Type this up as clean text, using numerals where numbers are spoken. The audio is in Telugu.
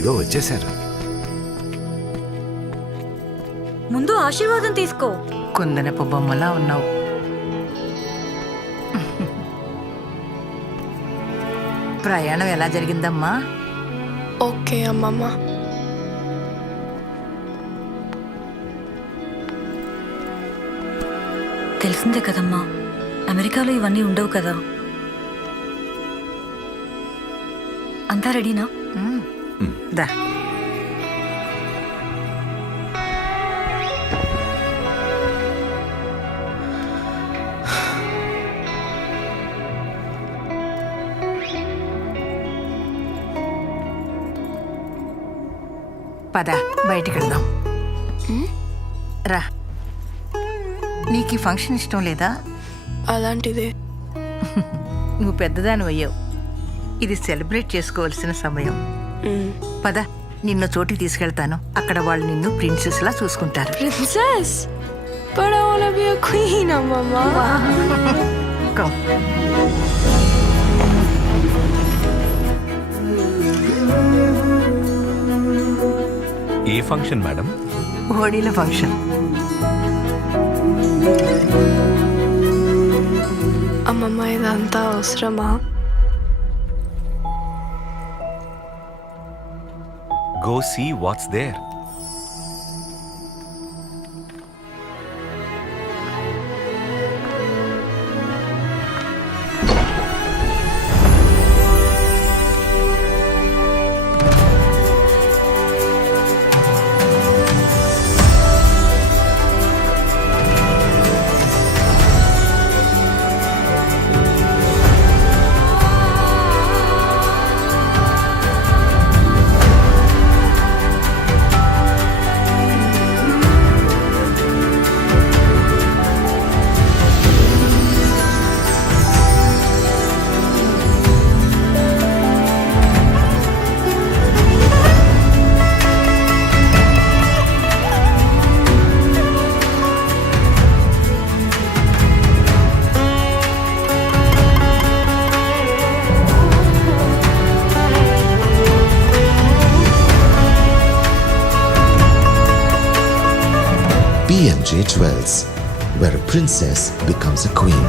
అదిగో వచ్చేశారు. ముందు ఆశీర్వాదం తీసుకో. కుందనపు బొమ్మలా ఉన్నావు. ప్రయాణం ఎలా జరిగిందమ్మా? ఓకే అమ్మమ్మ. తెలిసిందే కదమ్మా, అమెరికాలో ఇవన్నీ ఉండవు కదా. అంతా రెడీనా? దా. పద బయటికి వెళ్దాం. రా. నీకు ఈ ఫంక్షన్ ఇష్టం లేదా? అలాంటిదే. నువ్వు పెద్దదాని అయ్యావు. ఇది సెలబ్రేట్ చేసుకోవాల్సిన సమయం. పద, నిన్ను చోటికి తీసుకెళ్తాను. అక్కడ వాళ్ళు నిన్ను ప్రిన్సెస్ లా చూసుకుంటారు. Princess? But I wanna be a queen, అమ్మమ్మ. Come. ఏ ఫంక్షన్ మేడం? హోడీల ఫంక్షన్. అమ్మమ్మ, ఇదంతా అవసరమా? Go see what's there. PMJ Jewels, where a princess becomes a queen.